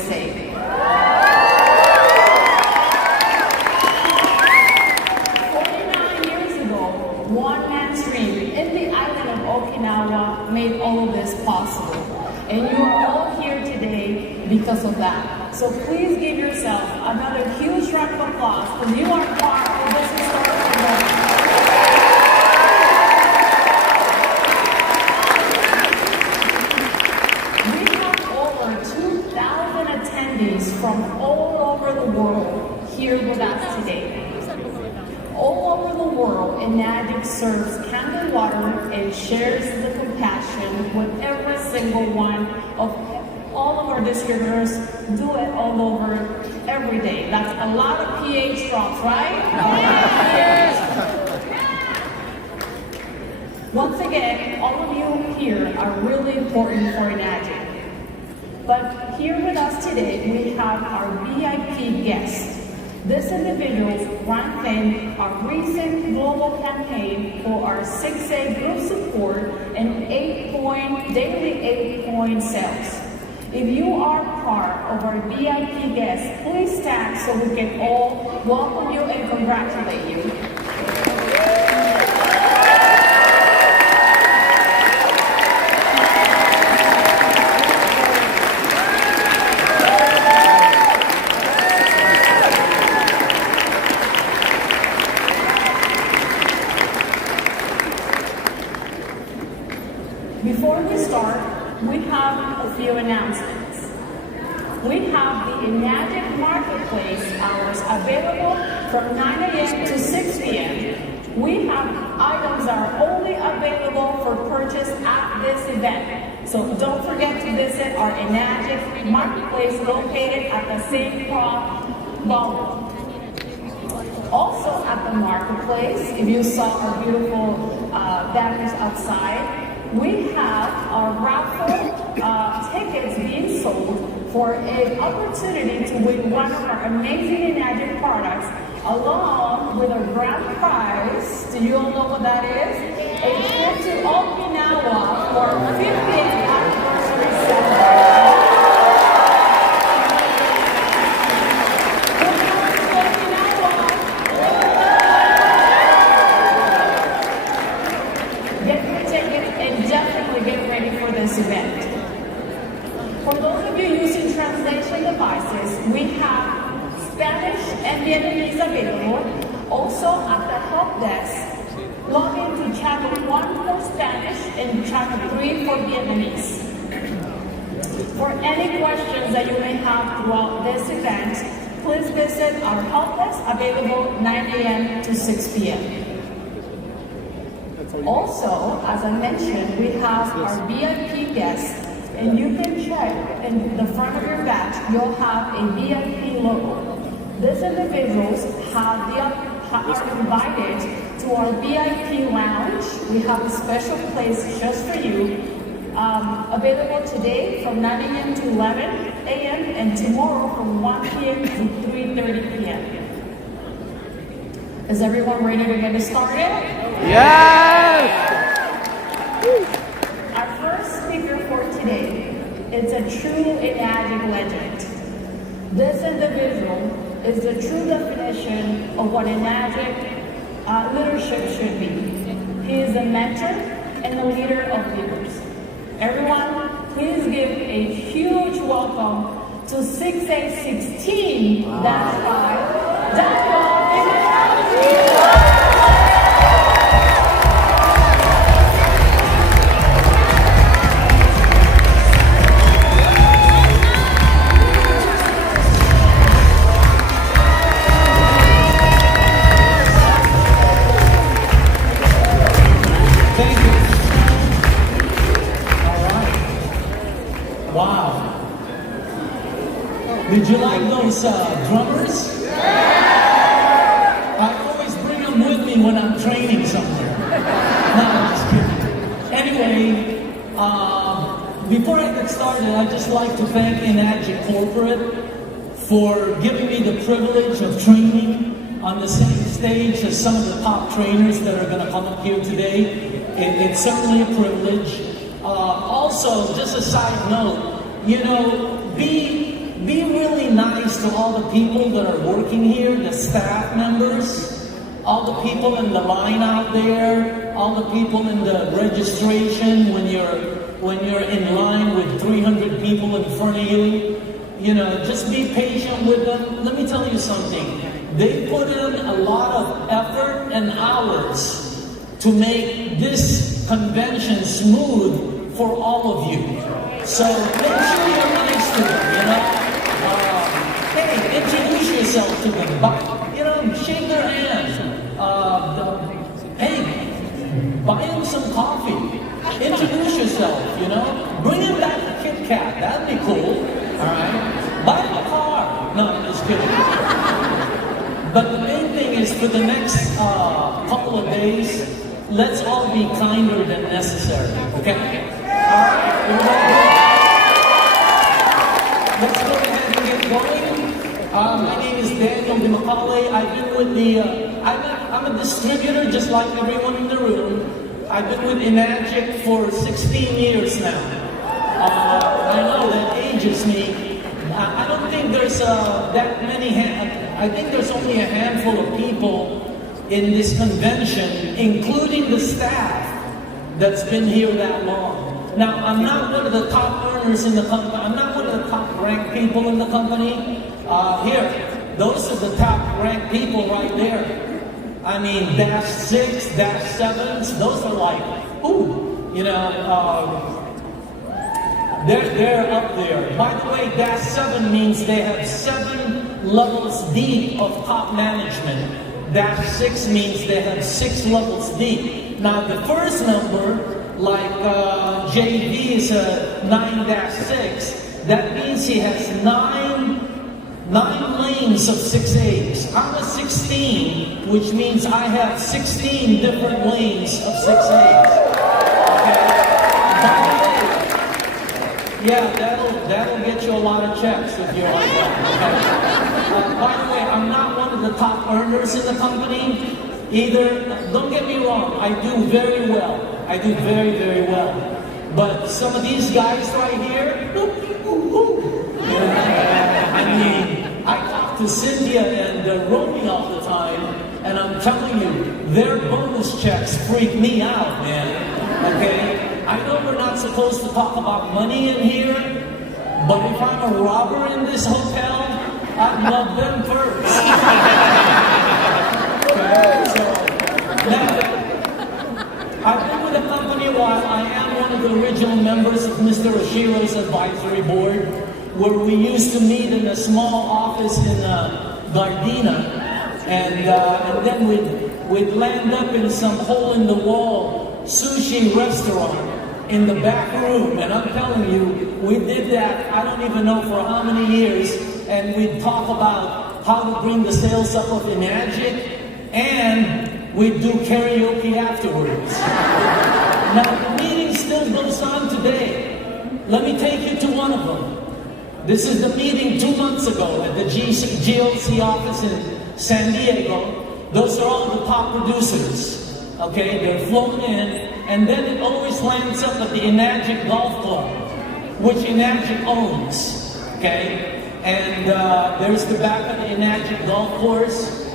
say. 49 years ago, one man's dream in the island of Okinawa made all of this possible. And you are all here today because of that. So please give yourself another huge round of applause because you are part of this historical moment. We have over 2,000 attendees from all over the world here with us today. All over the world, Enagic serves Kangen water and shares the compassion with every single one of all of our distributors. Do it all over every day. That's a lot of pH drops, right? Once again, all of you here are really important for Enagic. But here with us today, we have our VIP guest. This individual ran our recent global campaign for our 6A group support and daily 8-point sales. If you are part of our VIP guests, please stand so we can all welcome you and congratulate you. Before we start, we have a few announcements. We have the Enagic Marketplace hours available from 9 a.m. to 6 p.m. We have items that are only available for purchase at this event. So don't forget to visit our Enagic Marketplace located at the St. Croix Ballroom. Also at the Marketplace, if you saw our beautiful banners outside, we have our raffle tickets being sold for an opportunity to win one of our amazing Enagic products, along with a grand prize. Do you all know what that is? A trip to Okinawa for our 50th anniversary celebration. Get your ticket and definitely get ready for this event. For those of you using translation devices, we have Spanish and Vietnamese available. Also at the help desk, log into channel 1 for Spanish and channel 3 for Vietnamese. For any questions that you may have throughout this event, please visit our help desk available 9 a.m. to 6 p.m. Also, as I mentioned, we have our VIP guests, and you can check in the front of your badge, you'll have a VIP logo. These individuals are invited to our VIP lounge. We have a special place just for you, available today from 9 a.m. to 11 a.m. and tomorrow from 1 p.m. to 3:30 p.m. Is everyone ready to get started? Yes! Our first speaker for today is a true Enagic legend. This individual is the true definition of what Enagic leadership should be. He is a mentor and a leader of leaders. Everyone, please give a huge welcome to 6A16-5, Daniel Dimacali. Did you like those drummers? I always bring them with me when I'm training somewhere. No, I'm just kidding. Anyway, before I get started, I'd just like to thank Enagic Corporate for giving me the privilege of training on the same stage as some of the top trainers that are going to come up here today. It's certainly a privilege. Also, just a side note, you know, be really nice to all the people that are working here, the staff members, all the people in the line out there, all the people in the registration when you're in line with 300 people in front of you. You know, just be patient with them. Let me tell you something. They put in a lot of effort and hours to make this convention smooth for all of you. So make sure you're nice to them, you know. Hey, introduce yourself to them. You know, shake their hand. Hey, buy them some coffee. Introduce yourself, you know. Bring them back a Kit Kat. That'd be cool. All right. Buy them a car. No, I'm just kidding. But the main thing is for the next couple of days, let's all be kinder than necessary. Okay? All right. Let's go ahead and get going. My name is Daniel Dimacali. I've been with the, I'm a distributor just like everyone in the room. I've been with Enagic for 16 years now. I know that ages me. I don't think there's that many, I think there's only a handful of people in this convention, including the staff, that's been here that long. Now, I'm not one of the top earners in the company. I'm not one of the top ranked people in the company. Here, those are the top ranked people right there. I mean, -6, -7s, those are like, ooh, you know, they're up there. By the way, -7 means they have 7 levels deep of top management. -6 means they have 6 levels deep. Now, the first number, like JV is a 9-6, that means he has 9 lanes of 6As. I'm a 16, which means I have 16 different lanes of 6As. Okay? By the way, yeah, that'll get you a lot of checks if you're like that. Okay? By the way, I'm not one of the top earners in the company either. Don't get me wrong, I do very well. I do very, very well. But some of these guys right here, I mean, I talk to Cynthia and Romy all the time, and I'm telling you, their bonus checks freak me out, man. Okay? I know we're not supposed to talk about money in here, but if I'm a robber in this hotel, I'd love them first. Okay? So, now, I've been with the company a while. I am one of the original members of Mr. Oshiro's advisory board, where we used to meet in a small office in Gardena, and then we'd land up in some hole-in-the-wall sushi restaurant in the back room, and I'm telling you, we did that, I don't even know for how many years, and we'd talk about how to bring the sales up of Enagic, and we'd do karaoke afterwards. Now, the meeting still goes on today. Let me take you to one of them. This is the meeting 2 months ago at the GOC office in San Diego. Those are all the top producers. Okay, they're flown in, and then it always lands up at the Enagic Golf Club, which Enagic owns. Okay, and there's the back of the Enagic golf course.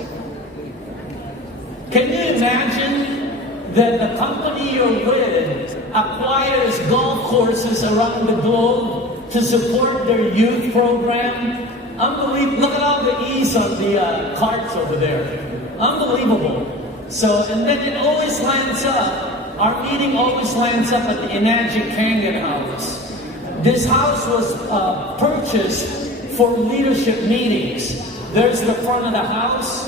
Can you imagine that the company you're with acquires golf courses around the globe to support their youth program? Unbelievable. Look at all the E's on the carts over there. Unbelievable. So, and then it always lands up, our meeting always lands up at the Enagic Kangen house. This house was purchased for leadership meetings. There's the front of the house.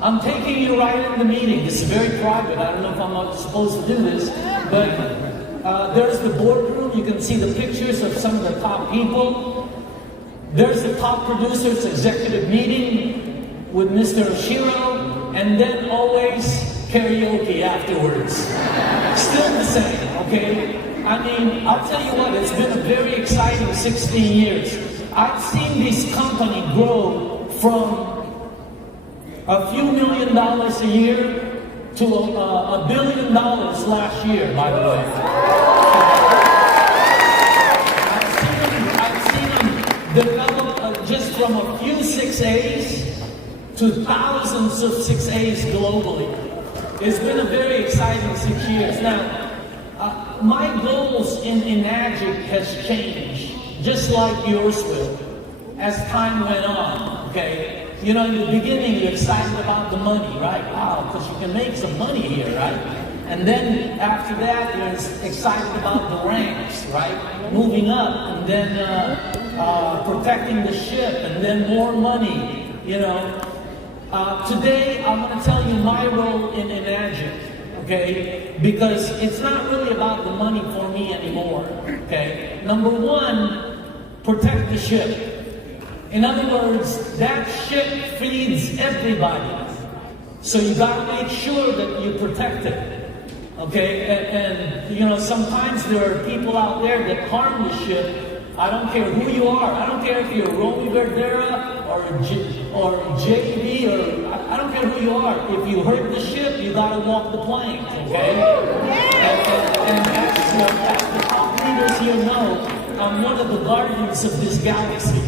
I'm taking you right in the meeting. This is very private. I don't know if I'm supposed to do this, but there's the boardroom. You can see the pictures of some of the top people. There's the top producers executive meeting with Mr. Oshiro, and then always karaoke afterwards. Still the same, okay? I mean, I'll tell you what, it's been a very exciting 16 years. I've seen this company grow from a few $1 million a year to $1 billion last year, by the way. I've seen them develop just from a few 6As to thousands of 6As globally. It's been a very exciting 6 years. Now, my goals in Enagic has changed, just like yours will, as time went on, okay? You know, in the beginning, you're excited about the money, right? Wow, because you can make some money here, right? And then after that, you're excited about the ranks, right? Moving up, and then protecting the ship, and then more money, you know. Today, I'm going to tell you my role in Enagic, okay? Because it's not really about the money for me anymore, okay? Number one, protect the ship. In other words, that ship feeds everybody. So you got to make sure that you protect it, okay? And you know, sometimes there are people out there that harm the ship. I don't care who you are. I don't care if you're Romy Verdera or JB or I don't care who you are. If you hurt the ship, you gotta walk the plank, okay? And as the top leaders here know, I'm one of the guardians of this galaxy.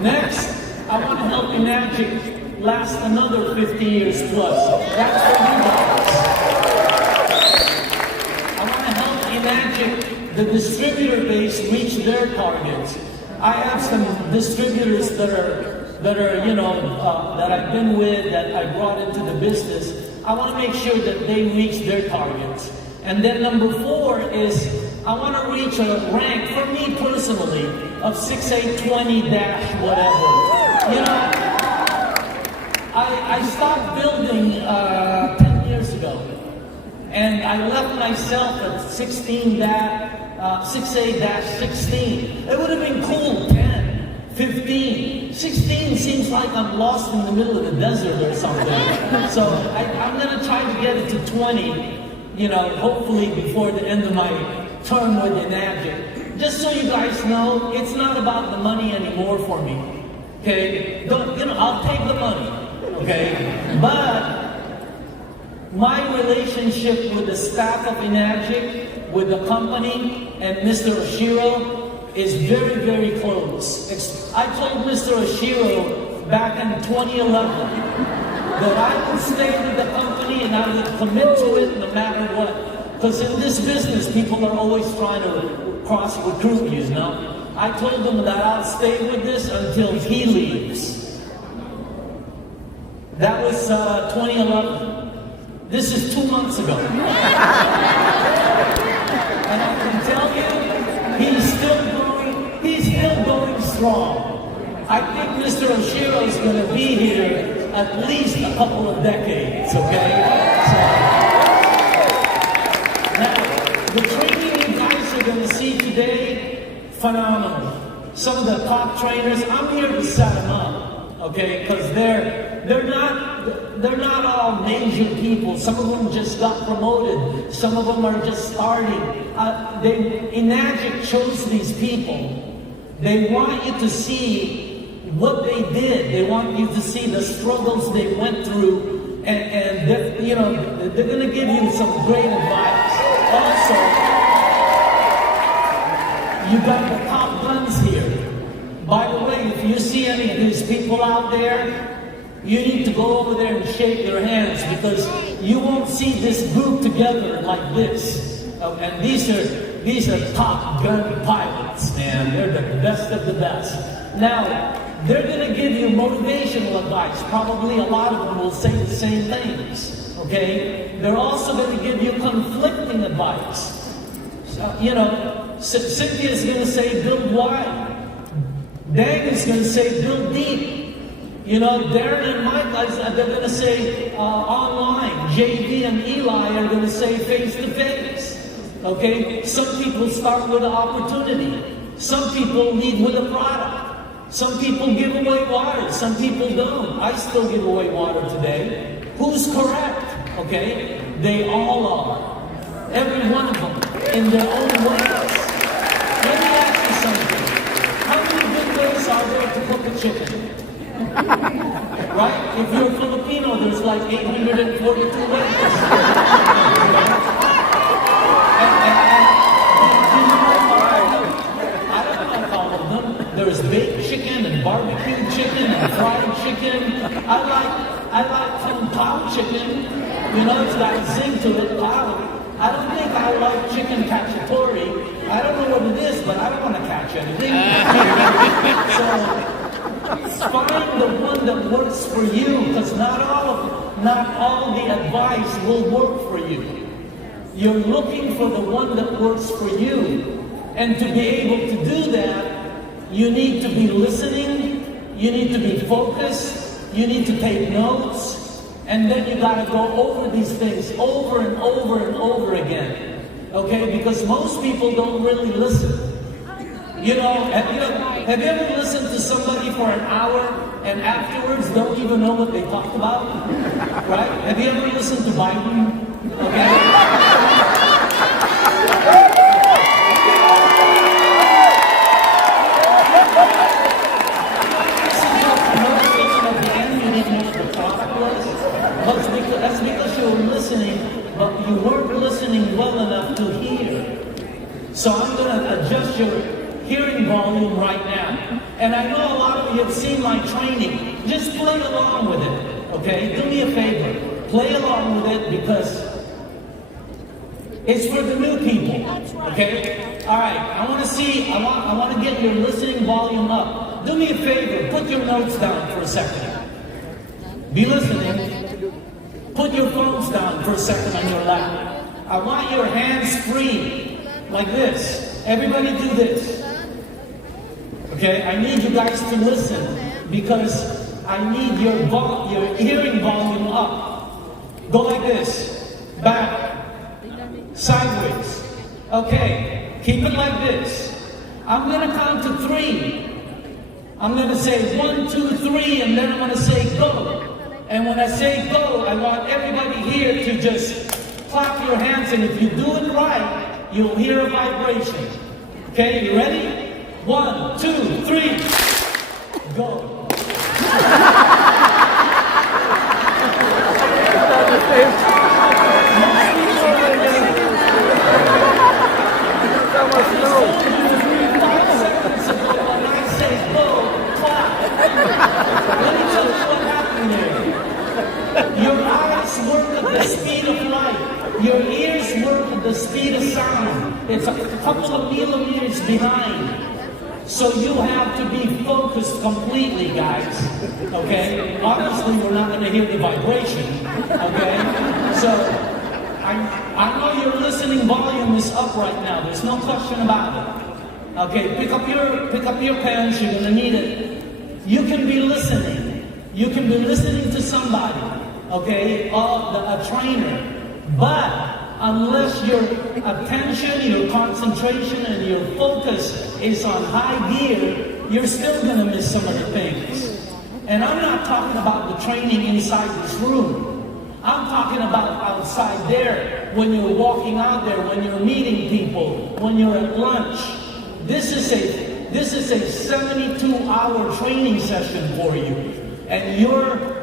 Next, I want to help Enagic last another 50 years plus. That's for you guys. I want to help Enagic, the distributor base, reach their targets. I have some distributors that are you know, that I've been with, that I brought into the business. I want to make sure that they reach their targets. And then number 4 is I want to reach a rank, for me personally, of 6820- whatever. You know, I stopped building 10 years ago. And I left myself at 6A-16. It would have been cool, 10, 15. 16 seems like I'm lost in the middle of the desert or something. So I'm going to try to get it to 20, you know, hopefully before the end of my term with Enagic. Just so you guys know, it's not about the money anymore for me. Okay? You know, I'll take the money. Okay? But my relationship with the staff of Enagic, with the company, and Mr. Oshiro is very, very close. I told Mr. Oshiro back in 2011 that I would stay with the company and I would commit to it no matter what. Because in this business, people are always trying to cross-recruit you, you know? I told him that I'll stay with this until he leaves. That was 2011. This is 2 months ago. And I can tell you, he's still going strong. I think Mr. Oshiro is going to be here at least a couple of decades, okay? Now, the training you guys are going to see today, phenomenal. Some of the top trainers, I'm here to set them up, okay? Because they're not all major people. Some of them just got promoted. Some of them are just starting. Enagic chose these people. They want you to see what they did. They want you to see the struggles they went through, and you know, they're going to give you some great advice. Also, you got the top guns here. By the way, if you see any of these people out there, you need to go over there and shake their hands, because you won't see this group together like this. And these are top gun pilots, man. They're the best of the best. Now, they're going to give you motivational advice. Probably a lot of them will say the same things, okay? They're also going to give you conflicting advice. So, you know, Cynthia's going to say build wide. Daniel's going to say build deep. You know, Darren and Mike, they're going to say online. JV and Eli are going to say face-to-face. Okay? Some people start with an opportunity. Some people lead with a product. Some people give away water. Some people don't. I still give away water today. Who's correct? Okay? They all are. Every one of them in their own ways. Let me ask you something. How many good ways are there to cook a chicken? Right? If you're Filipino, there's like 842 ways. I don't like all of them. There's baked chicken and barbecue chicken and fried chicken. I like kung pao chicken. You know, it's got a zing to it. I don't think I like chicken cacciatore. I don't know what it is, but I don't want to catch anything. So find the one that works for you, because not all the advice will work for you. You're looking for the one that works for you. And to be able to do that, you need to be listening, you need to be focused, you need to take notes, and then you got to go over these things over and over and over again. Okay? Because most people don't really listen. You know, have you ever listened to somebody for an hour and afterwards don't even know what they talked about? Right? Have you ever listened to Biden? Okay? That's because you were listening, but you weren't listening well enough to hear. So I'm going to adjust your hearing volume right now. And I know a lot of you have seen my training. Just play along with it, okay? Do me a favor. Play along with it because it's for the new people, okay? All right, I want to get your listening volume up. Do me a favor. Put your notes down for a second. Be listening. Put your phones down for a second on your lap. I want your hands free, like this. Everybody do this. Okay, I need you guys to listen because I need your hearing volume up. Go like this. Back. Sideways. Okay, keep it like this. I'm going to count to 3. I'm going to say 1, 2, 3, and then I'm going to say go. And when I say go, I want everybody here to just clap your hands, and if you do it right, you'll hear a vibration. Okay, you ready? 1, 2, 3, go. Your eyes work at the speed of light. Your ears work at the speed of sound. It's a couple of millimeters behind. So you have to be focused completely, guys. Okay? Obviously, we're not going to hear the vibration. Okay? So, I know your listening volume is up right now. There's no question about it. Okay? Pick up your pens. You're going to need it. You can be listening. You can be listening to somebody. Okay, a trainer. But unless your attention, your concentration, and your focus is on high gear, you're still going to miss some of the things. And I'm not talking about the training inside this room. I'm talking about outside there, when you're walking out there, when you're meeting people, when you're at lunch. This is a 72-hour training session for you. And your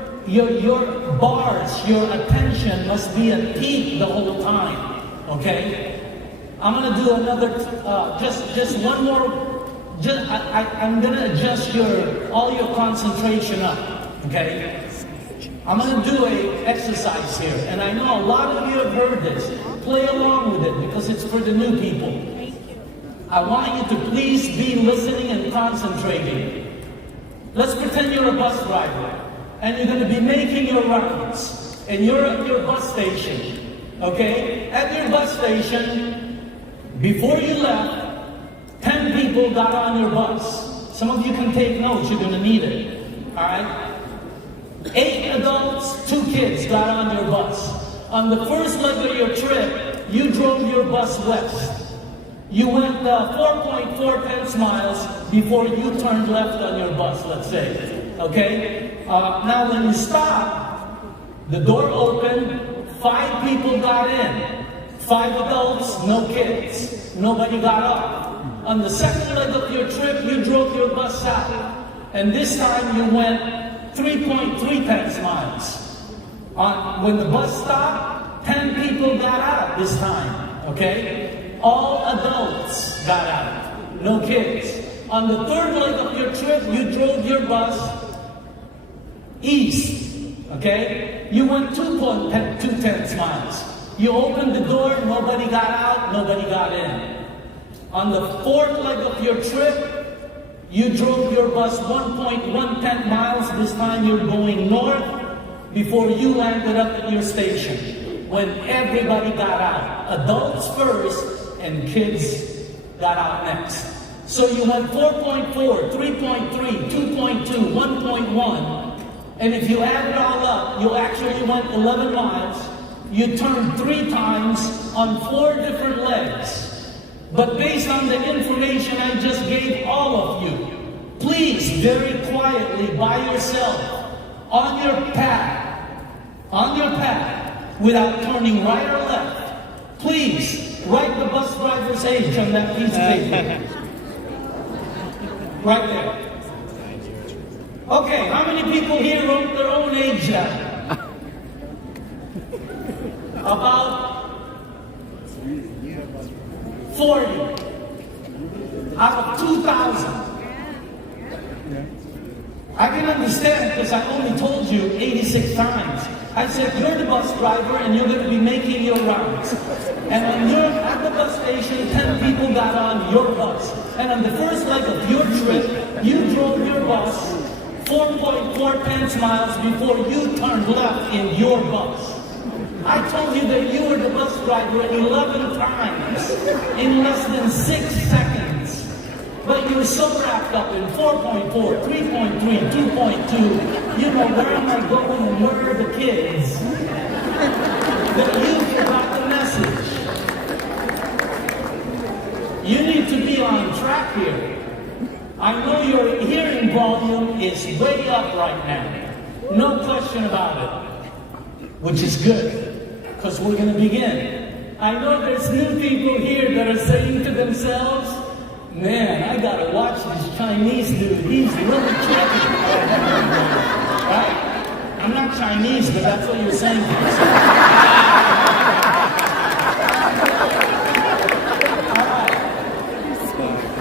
bars, your attention must be at peak the whole time. Okay? I'm going to do another, just one more. I'm going to adjust all your concentration up. Okay? I'm going to do an exercise here. And I know a lot of you have heard this. Play along with it because it's for the new people. I want you to please be listening and concentrating. Let's pretend you're a bus driver. And you're going to be making your rounds. And you're at your bus station. Okay? At your bus station, before you left, 10 people got on your bus. Some of you can take notes. You're going to need it. Alright? 8 adults, 2 kids got on your bus. On the first leg of your trip, you drove your bus west. You went 4.4 miles before you turned left on your bus, let's say. Okay? Now when you stop, the door opened, 5 people got in. 5 adults, no kids. Nobody got off. On the second leg of your trip, you drove your bus south. And this time you went 3.3 miles. When the bus stopped, 10 people got out this time. Okay? All adults got out. No kids. On the third leg of your trip, you drove your bus east, okay? You went 2.2 miles. You opened the door, nobody got out, nobody got in. On the fourth leg of your trip, you drove your bus 1.1 miles. This time you're going north before you landed up at your station. When everybody got out. Adults first and kids got out next. So you went 4.4, 3.3, 2.2, 1.1. And if you add it all up, you actually went 11 miles. You turned 3 times on 4 different legs. But based on the information I just gave all of you, please, very quietly, by yourself, on your path, without turning right or left, please, write the bus driver's age on that piece of paper. Right there. Okay, how many people here wrote their own age down? About 40 out of 2,000. I can understand because I only told you 86 times. I said, you're the bus driver and you're going to be making your rounds. And when you're at the bus station, 10 people got on your bus. And on the first leg of your trip, you drove your bus 4.4 miles before you turned left in your bus. I told you that you were the bus driver 11 times in less than 6 seconds. But you were so wrapped up in 4.4, 3.3, 2.2, you know, where am I going and where are the kids, that you forgot the message. You need to be on track here. I know your hearing volume is way up right now. No question about it. Which is good, because we're going to begin. I know there's new people here that are saying to themselves, man, I got to watch this Chinese dude. He's really tricky. Right? I'm not Chinese, but that's what you're saying to yourself. All right.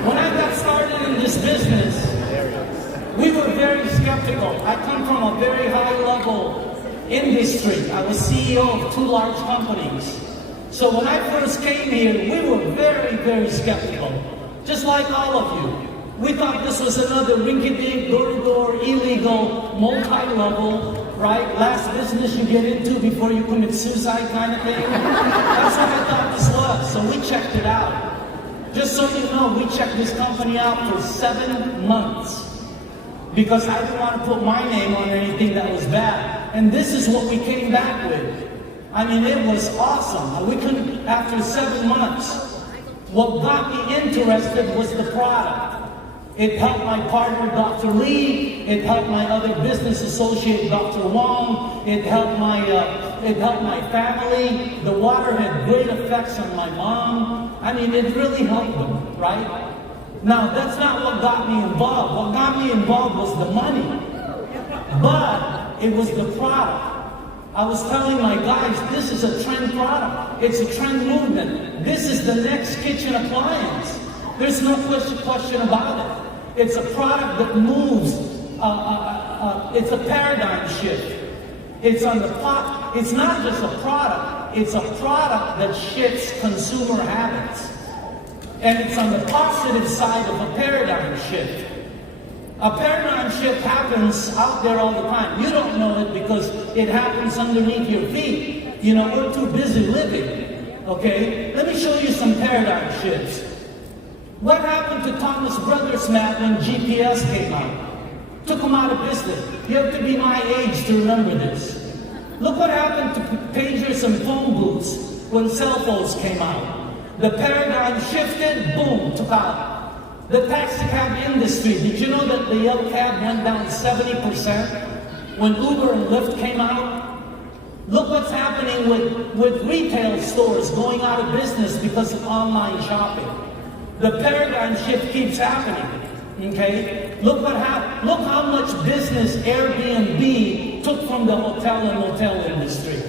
When I got started in this business, we were very skeptical. I come from a very high level industry. I was CEO of 2 large companies. So when I first came here, we were very, very skeptical. Just like all of you. We thought this was another rinky-dink, door-to-door, illegal, multi-level, right? Last business you get into before you commit suicide kind of thing. That's what I thought this was. So we checked it out. Just so you know, we checked this company out for 7 months. Because I didn't want to put my name on anything that was bad. And this is what we came back with. I mean, it was awesome. We couldn't, after 7 months, what got me interested was the product. It helped my partner, Dr. Lee. It helped my other business associate, Dr. Wong. It helped my family. The water had great effects on my mom. I mean, it really helped them, right? Now, that's not what got me involved. What got me involved was the money. But it was the product. I was telling my guys, this is a trend product. It's a trend movement. This is the next kitchen appliance. There's no question about it. It's a product that moves. It's a paradigm shift. It's on the pot. It's not just a product. It's a product that shifts consumer habits. And it's on the positive side of a paradigm shift. A paradigm shift happens out there all the time. You don't know it because it happens underneath your feet. You know, we're too busy living. Okay? Let me show you some paradigm shifts. What happened to Thomas Brothers map when GPS came out? Took them out of business. You have to be my age to remember this. Look what happened to pagers and phone booths when cell phones came out. The paradigm shifted, boom, took out. The taxi cab industry, did you know that the yellow cab went down 70% when Uber and Lyft came out? Look what's happening with retail stores going out of business because of online shopping. The paradigm shift keeps happening, okay? Look what happened. Look how much business Airbnb took from the hotel and motel industry.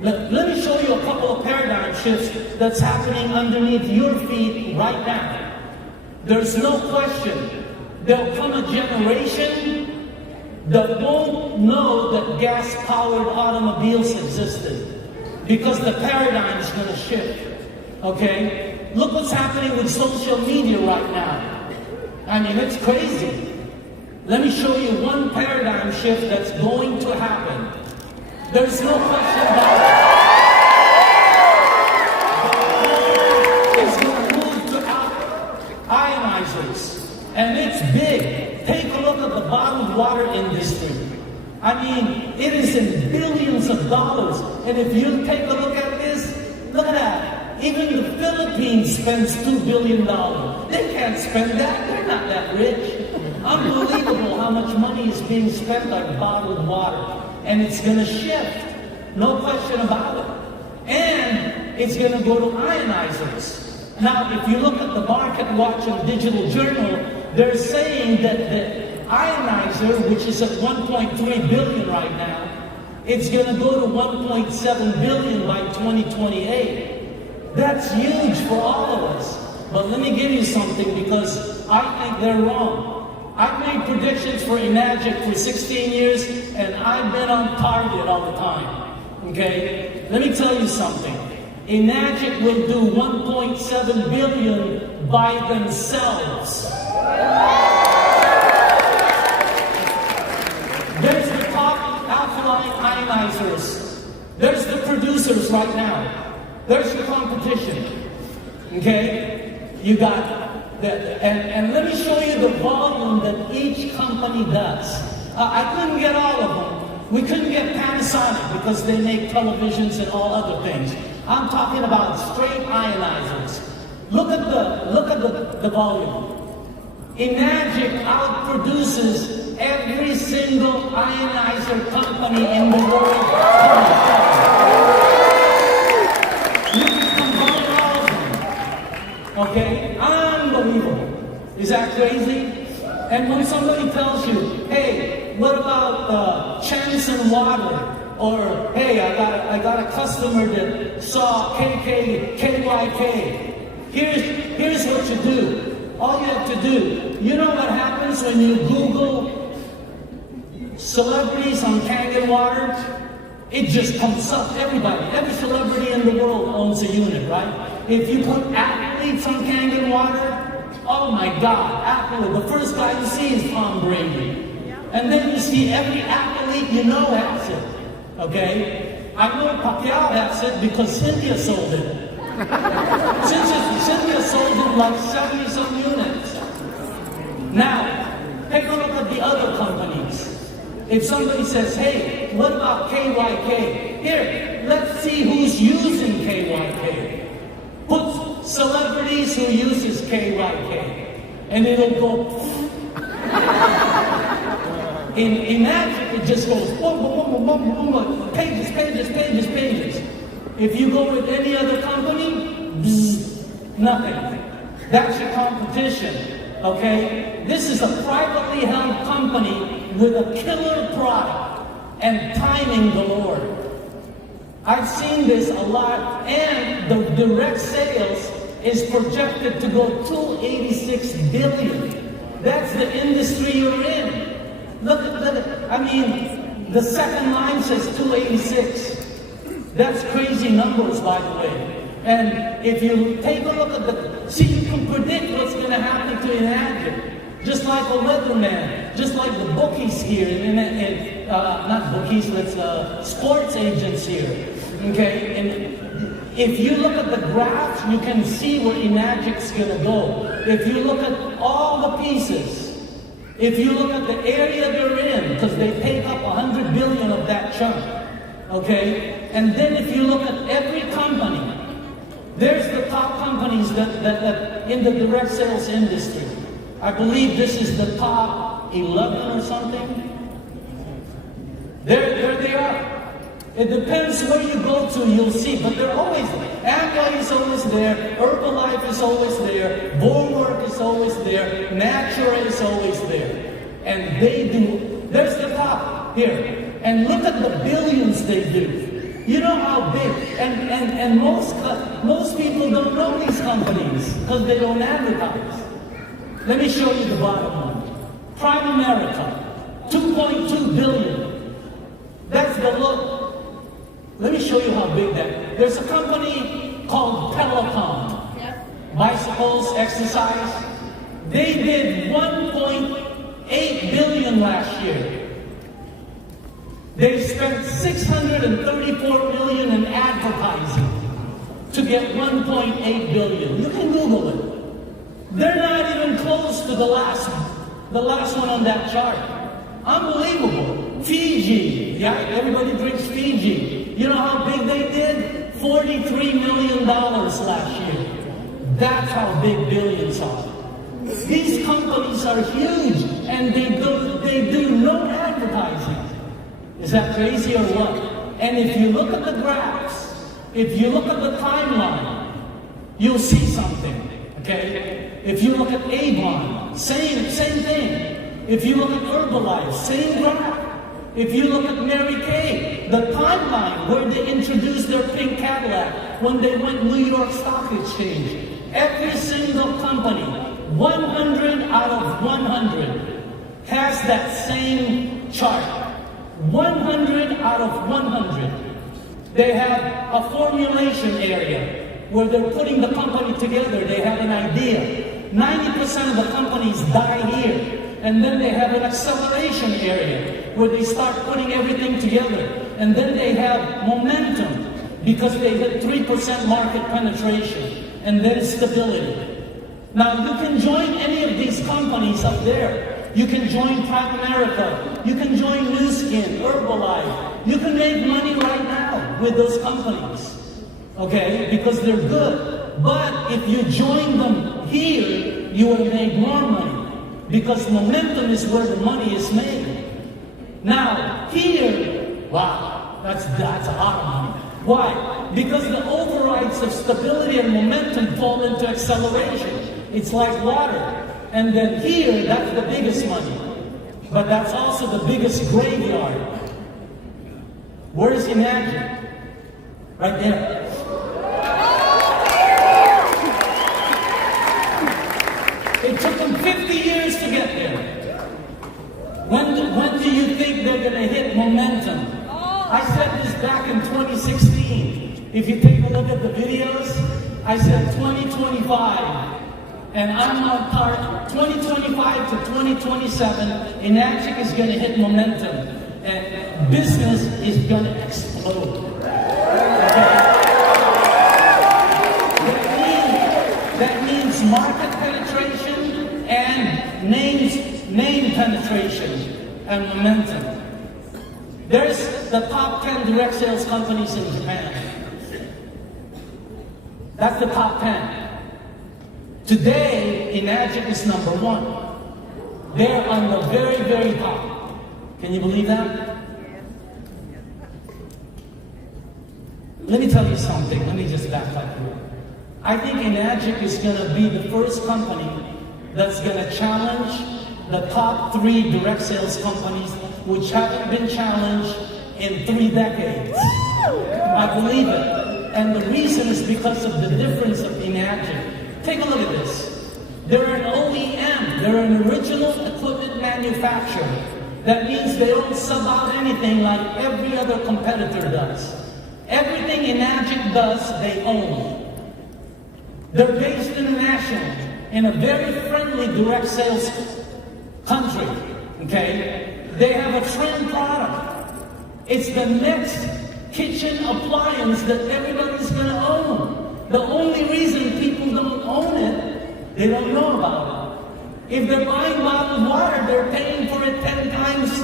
Let me show you a couple of paradigm shifts that's happening underneath your feet right now. There's no question. There'll come a generation that won't know that gas-powered automobiles existed, because the paradigm is going to shift. Okay? Look what's happening with social media right now. I mean, it's crazy. Let me show you one paradigm shift that's going to happen. There's no question about it. It's going to move to ionizers. And it's big. Take a look at the bottled water industry. I mean, it is in billions of dollars. And if you take a look at this, look at that. Even the Philippines spends $2 billion. They can't spend that. They're not that rich. Unbelievable how much money is being spent on bottled water. And it's going to shift. No question about it. And it's going to go to ionizers. Now, if you look at the Market Watch and Digital Journal, they're saying that the ionizer, which is at 1.3 billion right now, it's going to go to 1.7 billion by 2028. That's huge for all of us. But let me give you something, because I think they're wrong. I've made predictions for Enagic for 16 years, and I've been on target all the time. Okay? Let me tell you something. Enagic will do 1.7 billion by themselves. There's the top alkaline ionizers. There's the producers right now. There's the competition. Okay? You got that. And let me show you the volume that each company does. I couldn't get all of them. We couldn't get Panasonic because they make televisions and all other things. I'm talking about straight ionizers. Look at the volume. Enagic outproduces every single ionizer company in the world. You can combine all of them. Okay? Unbelievable. Is that crazy? And when somebody tells you, hey, what about Chance and Water? Or, hey, I got a customer that saw KYK. Here's what you do. All you have to do, you know what happens when you Google celebrities on Kangen water? It just comes up. Everybody, every celebrity in the world owns a unit, right? If you put athletes on Kangen water, oh my God, athlete, the first guy you see is Tom Brady. And then you see every athlete you know has it. Okay? I know Pacquiao has it because Cynthia sold it. Cynthia sold it like 70-some units. Now, take a look at the other companies. If somebody says, hey, what about KYK? Here, let's see who's using KYK. Put celebrities who uses KYK. And it'll go... In Enagic, it just goes boom, boom, boom, boom, boom, boom, pages, pages, pages, pages. If you go with any other company, bzz, nothing. That's your competition, okay? This is a privately held company with a killer product and timing galore. I've seen this a lot, and the direct sales is projected to go 286 billion. That's the industry you're in. Look at, I mean, the second line says 286. That's crazy numbers, by the way. And if you take a look at see, you can predict what's going to happen to Enagic. Just like a weatherman, just like the bookies here, not bookies, but sports agents here. Okay? And if you look at the graphs, you can see where Enagic's going to go. If you look at all the pieces, if you look at the area they're in, because they take up 100 billion of that chunk, okay? And then if you look at every company, there's the top companies that in the direct sales industry. I believe this is the top 11 or something. There they are. It depends where you go to, you'll see, but they're always there. Amway is always there, Herbalife is always there, Bulwark is always there, Natura is always there. And they do, there's the top here. And look at the billions they do. You know how big, and most people don't know these companies because they don't advertise. Let me show you the bottom one. Prime America, $2 2.2 billion. That's the look. Let me show you how big that. There's a company called Telecom. Bicycles, exercise. They did 1.8 billion last year. They spent 634 million in advertising to get 1.8 billion. You can Google it. They're not even close to the last one on that chart. Unbelievable. Fiji, yeah, everybody drinks Fiji. You know how big they did? $43 million last year. That's how big billions are. These companies are huge, and they do no advertising. Is that crazy or what? And if you look at the graphs, if you look at the timeline, you'll see something. Okay? If you look at Avon, same thing. If you look at Herbalife, same graph. If you look at Mary Kay, the timeline where they introduced their pink Cadillac when they went New York Stock Exchange, every single company, 100 out of 100, has that same chart. 100 out of 100. They have a formulation area where they're putting the company together. They have an idea. 90% of the companies die here. And then they have an acceleration area where they start putting everything together. And then they have momentum because they hit 3% market penetration. And then stability. Now you can join any of these companies up there. You can join Prime America. You can join Nu Skin, Herbalife. You can make money right now with those companies. Okay? Because they're good. But if you join them here, you will make more money. Because momentum is where the money is made. Now, here, wow, that's a lot of money. Why? Because the overrides of stability and momentum fall into acceleration. It's like water. And then here, that's the biggest money. But that's also the biggest graveyard. Where is Enagic? Right there. It took them 50 years to get there. When do you think they're going to hit momentum? I said this back in 2016. If you take a look at the videos, I said 2025. And I'm on target, 2025 to 2027, Enagic is going to hit momentum. And business is going to explode. Okay? That means market penetration and name penetration and momentum. There's the top 10 direct sales companies in Japan. That's the top 10. Today, Enagic is number 1. They're on the very, very top. Can you believe that? Let me tell you something. Let me just back up here. I think Enagic is going to be the first company that's going to challenge the top 3 direct sales companies which haven't been challenged in 3 decades. I believe it. And the reason is because of the difference of Enagic. Take a look at this. They're an OEM. They're an original equipment manufacturer. That means they don't sub out anything like every other competitor does. Everything Enagic does, they own. They're based internationally in a very friendly direct sales country. Okay? They have a trend product. It's the next kitchen appliance that everybody's going to own. The only reason people don't own it, they don't know about it. If they're buying bottled water, they're paying for it 10 times.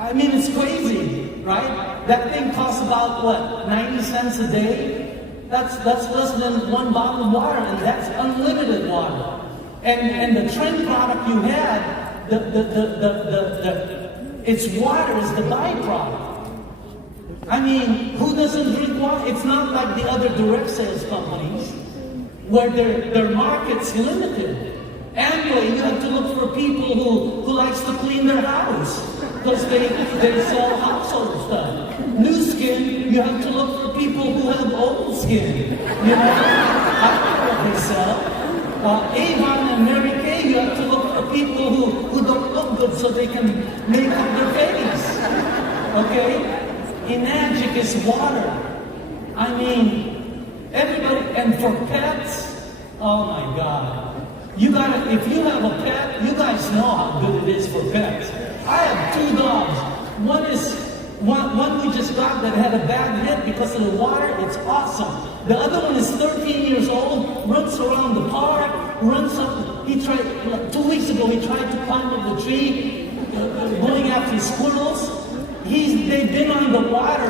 I mean, it's crazy, right? That thing costs about, what, 90 cents a day? That's less than 1 bottle of water, and that's unlimited water. And the trend product you had, its water is the byproduct. I mean, who doesn't drink water? It's not like the other direct sales companies where their market's limited. Amway, you have to look for people who likes to clean their house because they sell household stuff. Nu Skin, you have to look for people who have old skin. You know, I don't know what they sell. Avon and Mary Kay, you have to look for people who don't look good so they can make up their face. Okay? Enagic is water. I mean, everybody, and for pets, oh my God. You gotta, if you have a pet, you guys know how good it is for pets. I have 2 dogs. One we just got that had a bad hit because of the water. It's awesome. The other one is 13 years old, runs around the park, runs up. He tried, 2 weeks ago, he tried to climb up the tree, going after squirrels. They've been on the water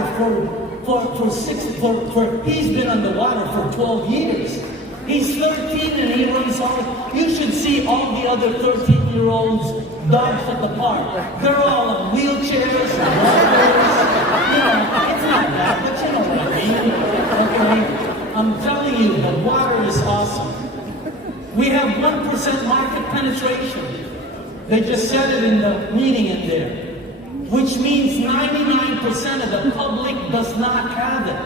he's been on the water for 12 years. He's 13 and he runs off. You should see all the other 13-year-olds dogs at the park. They're all in wheelchairs and walkers. You know, it's not that, but you know what I mean. Okay? I'm telling you, the water is awesome. We have 1% market penetration. They just said it in the meeting in there. Which means 99% of the public does not have it.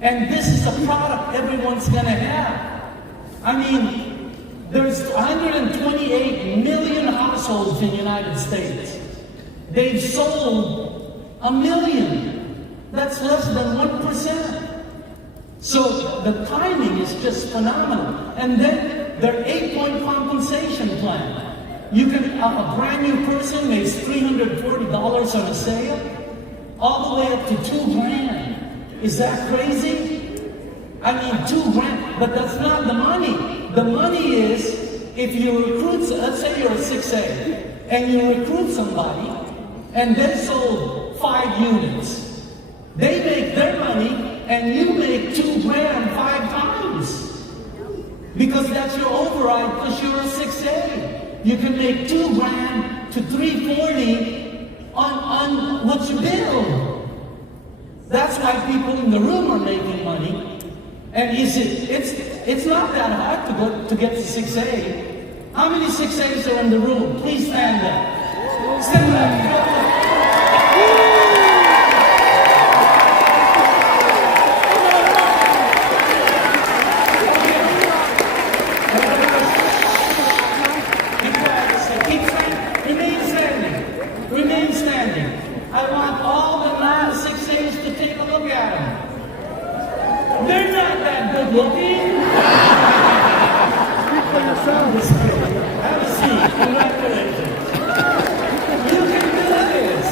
And this is a product everyone's gonna have. I mean, there's 128 million households in the United States. They've sold 1 million. That's less than 1%. So the timing is just phenomenal. And then their 8-point compensation plan. You can, a brand new person makes $340 on a sale, all the way up to $2,000. Is that crazy? I mean, $2,000, but that's not the money. The money is, if you recruit, let's say you're a 6A, and you recruit somebody, and they sold 5 units. They make their money, and you make $2,000 5 times. Because that's your override, because you're a 6A. You can make $2,000 to $340 on what you build. That's why people in the room are making money. And it's not that hard to get to 6A. How many 6As are in the room? Please stand up. Stand up. Remain standing. I want all the non-6As to take a look at them. They're not that good looking. Have a seat. Congratulations. You can do this.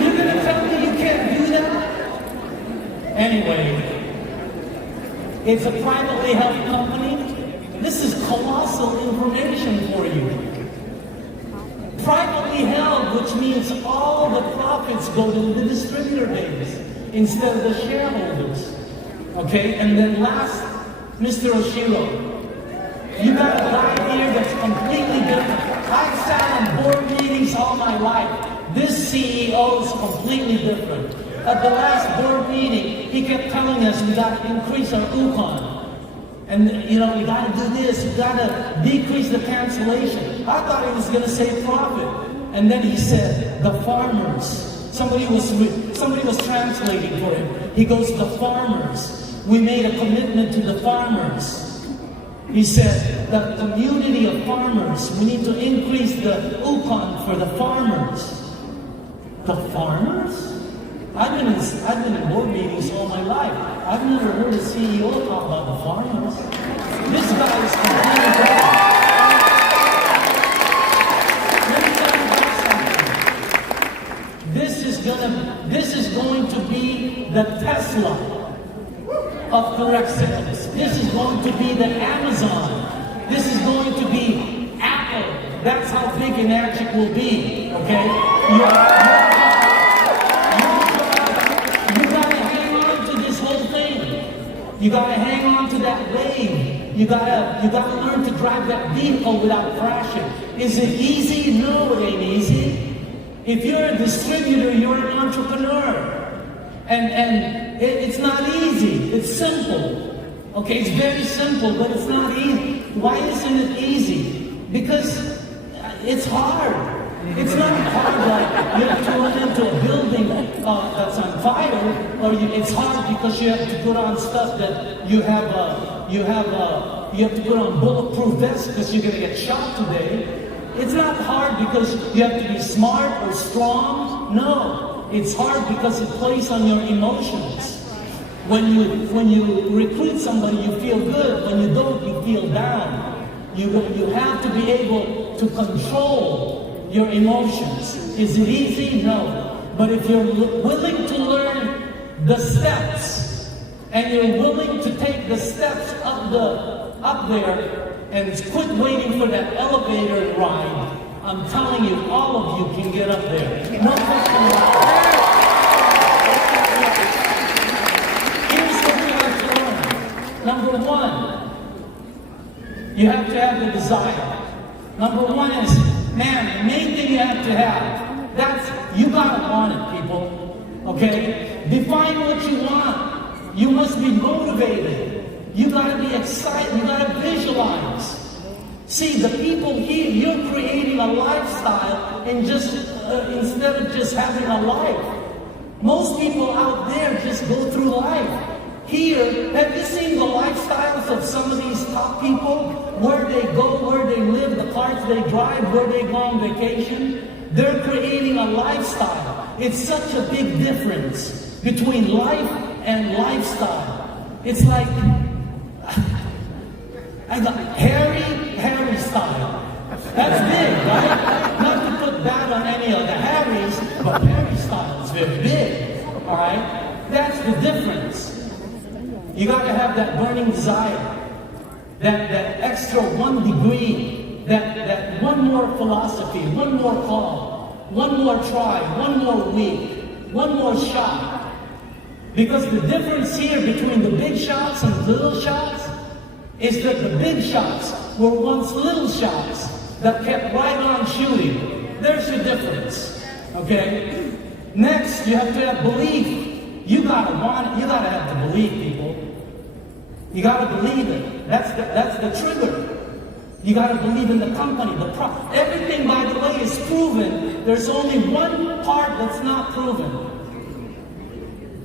You're going to tell me you can't do that? Anyway, it's a privately held company. This is colossal information for you. Privately held, which means all the profits go to the distributor base instead of the shareholders. Okay, and then last, Mr. Oshiro, you got a guy here that's completely different. I've sat on board meetings all my life. This CEO is completely different. At the last board meeting, he kept telling us we got to increase our UConn. And, you know, we got to do this, we got to decrease the cancellation. I thought he was going to say profit. And then he said, the farmers. Somebody was translating for him. He goes, the farmers. We made a commitment to the farmers. He said, the community of farmers, we need to increase the UConn for the farmers. The farmers? I've been in board meetings all my life. I've never heard a CEO talk about the farmers. This guy is completely wrong. Let me tell you about something. This is going to be the Tesla of correct sales. This is going to be the Amazon. This is going to be Apple. That's how big Enagic will be. Okay? You gotta hang on to that wave. You gotta learn to drive that vehicle without crashing. Is it easy? No, it ain't easy. If you're a distributor, you're an entrepreneur. And it's not easy. It's simple. Okay, it's very simple, but it's not easy. Why isn't it easy? Because it's hard. It's not hard like you have to run into a building that's on fire, or it's hard because you have to put on stuff that you have you have to put on bulletproof vest because you're going to get shot today. It's not hard because you have to be smart or strong. No, it's hard because it plays on your emotions. When you recruit somebody, you feel good. When you don't, you feel down. You have to be able to control your emotions. Is it easy? No. But if you're willing to learn the steps, and you're willing to take the steps up there and quit waiting for that elevator ride, I'm telling you, all of you can get up there. No question about it. Here's what you have to learn. Number one, you have to have the desire. Number one is, man, the main thing you have to have, that's, you gotta want it, people. Okay? Define what you want. You must be motivated. You gotta be excited. You gotta visualize. See, the people here, you're creating a lifestyle and just instead of just having a life. Most people out there just go through life. Here, have you seen the lifestyles of some of these top people? Where they go, where they live, the cars they drive, where they go on vacation? They're creating a lifestyle. It's such a big difference between life and lifestyle. It's like, I got Harry style. That's big, right? Not to put that on any of the Harrys, but Harry style is very big, all right? That's the difference. You got to have that burning desire, that extra 1 degree, that one more philosophy, one more call, one more try, one more week, one more shot. Because the difference here between the big shots and the little shots is that the big shots were once little shots that kept right on shooting. There's your difference, okay? Next, you have to have belief. You gotta want it. You gotta have the belief, people. You gotta believe it. That's the trigger. You gotta believe in the company, everything, by the way, is proven. There's only one part that's not proven.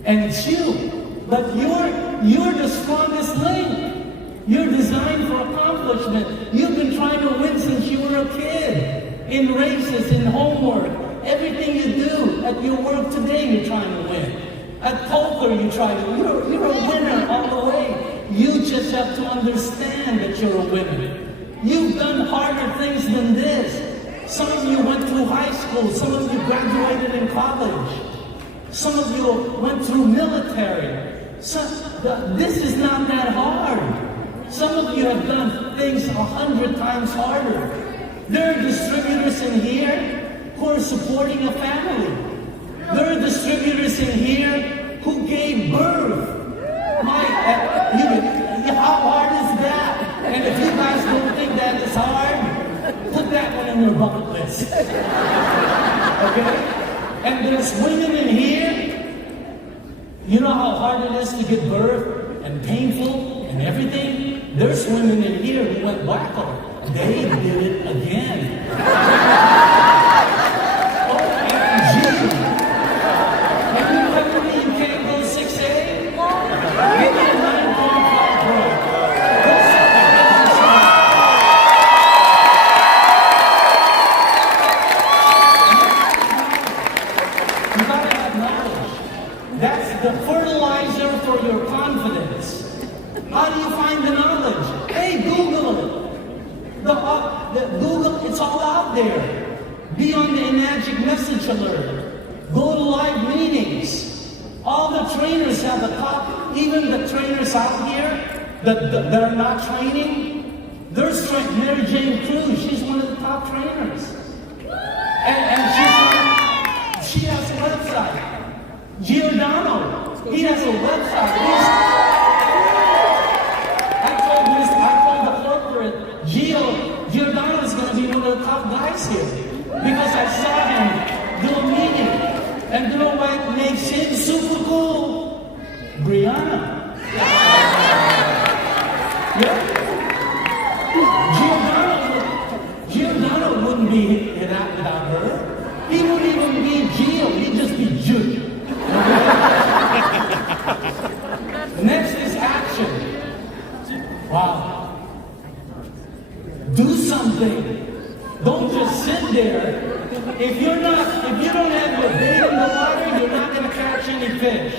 And it's you. But you're the strongest link. You're designed for accomplishment. You've been trying to win since you were a kid. In races, in homework, everything you do at your work today, you're trying to win. At poker, you try to. You're a winner all the way. You just have to understand that you're a winner. You've done harder things than this. Some of you went through high school. Some of you graduated in college. Some of you went through military. This is not that hard. Some of you have done things 100 times harder. There are distributors in here who are supporting a family. There are distributors in here who gave birth. How hard is that? And if you guys don't think that is hard, put that one in your bucket list. Okay? And there's women in here. You know how hard it is to give birth and painful and everything? There's women in here who went wacko. They did it again. OMG. Can you tell me you can't go 6A? Give me a 9.5 break. You gotta have knowledge. That's the fertilizer for your confidence. How do you find the knowledge? Hey, Google it. Google, it's all out there. Be on the Enagic message alert. Go to live meetings. All the trainers have a top, even the trainers out here that are not training. There's Mary Jane Cruz, she's one of the top trainers. And she has a website. Giordano, he has a website. I told the corporate, Giordano is going to be one of the top guys here. Because I saw him do a meeting. And you know what makes him super cool? Brianna. Yeah. Giordano wouldn't be that without her. He wouldn't even be Gio, he'd just be Jude. Next is action. Wow. catch any fish.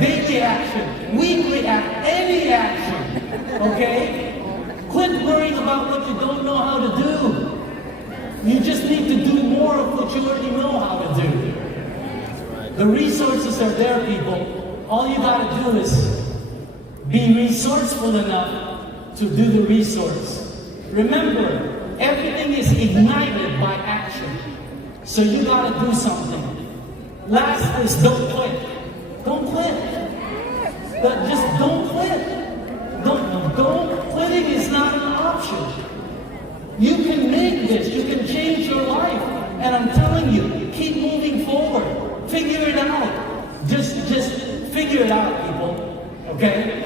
Daily action, weekly action, any action. Okay? Quit worrying about what you don't know how to do. You just need to do more of what you already know how to do. The resources are there, people. All you gotta do is be resourceful enough to do the resource. Remember, everything is ignited by action. So you gotta do something. Last is don't quit. Don't quit. But just don't quit. Quitting is not an option. You can make this. You can change your life. And I'm telling you, keep moving forward. Figure it out. Just figure it out, people. Okay?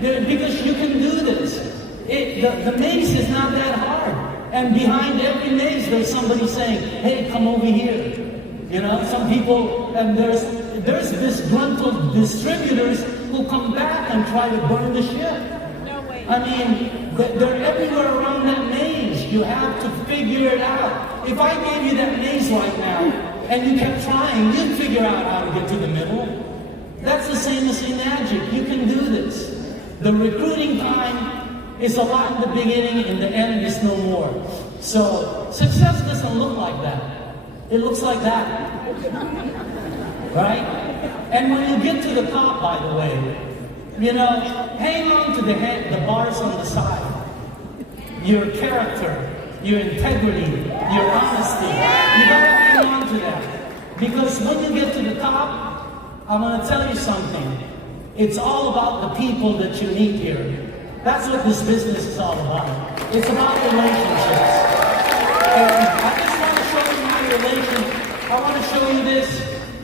Because you can do this. The maze is not that hard. And behind every maze, there's somebody saying, hey, come over here. You know, some people, and there's disgruntled distributors who come back and try to burn the ship. I mean, they're everywhere around that maze. You have to figure it out. If I gave you that maze right now, and you kept trying, you'd figure out how to get to the middle. That's the same as Enagic. You can do this. The recruiting time is a lot in the beginning, in the end is no more. So, success doesn't look like that. It looks like that. Right? And when you get to the top, by the way, you know, hang on to the bars on the side. Your character, your integrity, your honesty. You gotta hang on to that. Because when you get to the top, I'm gonna tell you something. It's all about the people that you meet here. That's what this business is all about. It's about relationships. And I just want to show you my relationship. I want to show you this.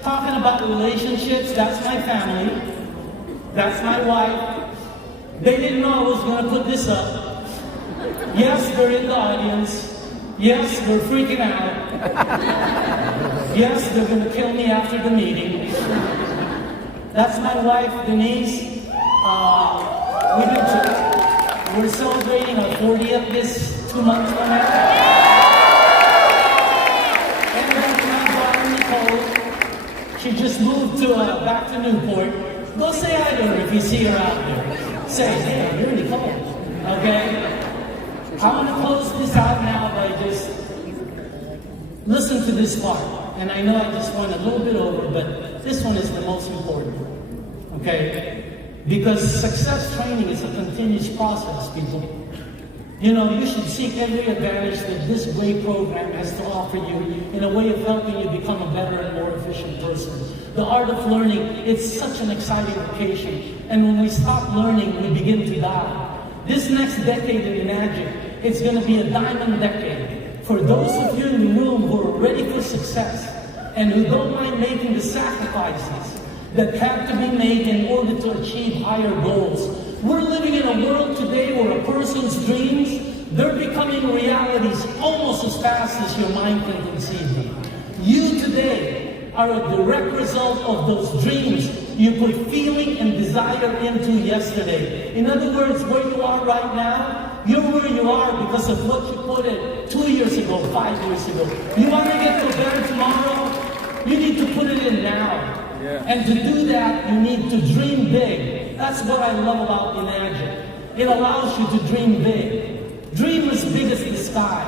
Talking about relationships, that's my family. That's my wife. They didn't know I was going to put this up. Yes, they're in the audience. Yes, they're freaking out. Yes, they're going to kill me after the meeting. That's my wife, Denise. We're celebrating our 40th this 2 months from now. And that's my daughter, Nicole. She just moved back to Newport. Go say hi to her if you see her out there. Say, hey, you're Nicole. Okay? I'm going to close this out now by just listen to this part. And I know I just went a little bit over, but this one is the most important. Okay? Because success training is a continuous process, people. You know, you should seek every advantage that this great program has to offer you in a way of helping you become a better and more efficient person. The art of learning, it's such an exciting vocation. And when we stop learning, we begin to die. This next decade in Enagic, it's going to be a diamond decade. For those of you in the room who are ready for success and who don't mind making the sacrifices that have to be made in order to achieve higher goals. We're living in a world today where a person's dreams, they're becoming realities almost as fast as your mind can conceive them. You today are a direct result of those dreams you put feeling and desire into yesterday. In other words, where you are right now, you're where you are because of what you put in 2 years ago, 5 years ago. You want to get to better tomorrow? You need to put it in now. Yeah. And to do that, you need to dream big. That's what I love about Enagic. It allows you to dream big. Dream as big as the sky.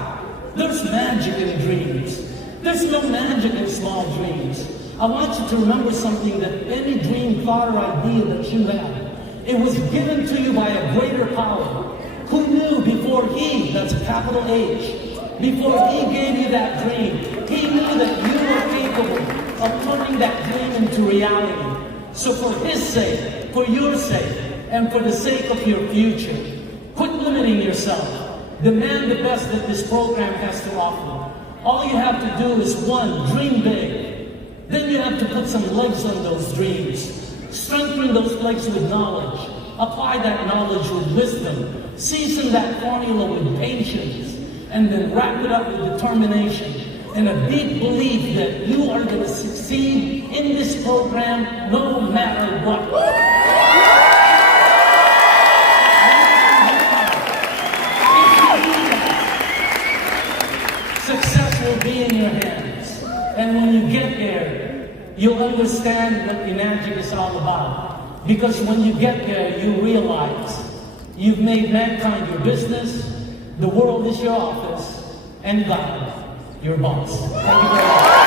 There's magic in dreams. There's no magic in small dreams. I want you to remember something, that any dream, thought, or idea that you have, it was given to you by a greater power. Who knew before he, that's a capital H, before he gave you that dream, he knew that you were capable of turning that dream into reality. So for his sake, for your sake, and for the sake of your future, quit limiting yourself. Demand the best that this program has to offer. All you have to do is, one, dream big. Then you have to put some legs on those dreams. Strengthen those legs with knowledge. Apply that knowledge with wisdom. Season that formula with patience. And then wrap it up with determination and a deep belief that you are going to succeed in this program no matter what. Success will be in your hands. And when you get there, you'll understand what Enagic is all about. Because when you get there, you realize you've made mankind your business, the world is your office, and God your boss. Thank you very much.